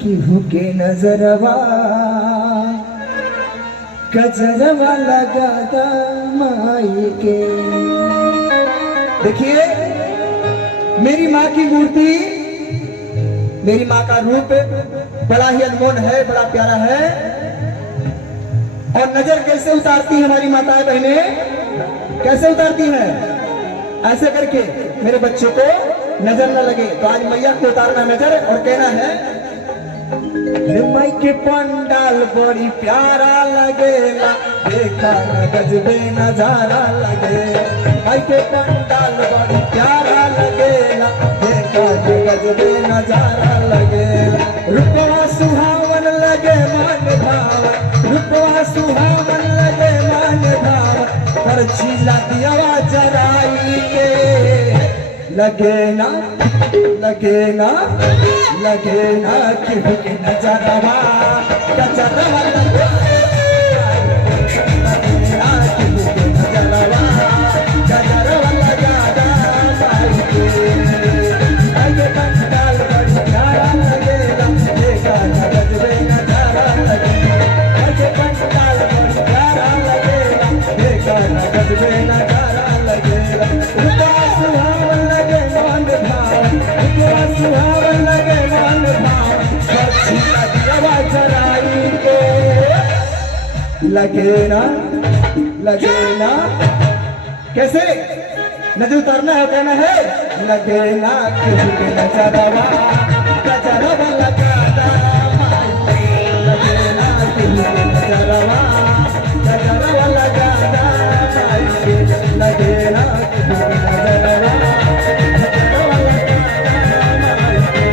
केहू के नजरवा गजरवा लगादा माई के। देखिए मेरी माँ की मूर्ति, मेरी माँ का रूप बड़ा ही अनमोल है, बड़ा प्यारा है। और नजर कैसे उतारती है हमारी माताएं बहनें, कैसे उतारती है? ऐसे करके मेरे बच्चों को नजर न लगे। तो आज मैया को उतारना नजर और कहना है माई के पंडाल बड़ी प्यारा लगेला, देखा न गजबे नजारा लगे। माई के पंडाल बड़ी प्यारा लगेला, देखा न गजबे नजारा लगे। रूपवा सुहावन लगे मन भावन, रूपवा सुहावन लगे मन भावन। पर छीला दिया जराई के लगे ना, लगे ना, लगे ना केहू के नजरवा गजरवा लगे। ना केहू के नजरवा गजरवा लगादा माई के। आगे पंडाल बड़ी प्यारा लगेला, देखा न गजबे नजारा लगे। आगे पंडाल बड़ी प्यारा लगेला, देखा न गजबे नजारा लगेला। रूपा सुहावन लगे मन भावन, रूपा सुहावन लगे मन भावन। छीला दिया जराई के लगे ना, लगे ना। कैसे नजर उतारना है, कहना है लगे ना केहू के नजरवा गजरवा लगादा माई के। लगे ना केहू के नजरवा गजरवा लगादा माई के। लगे ना केहू के नजरवा गजरवा लगादा माई के।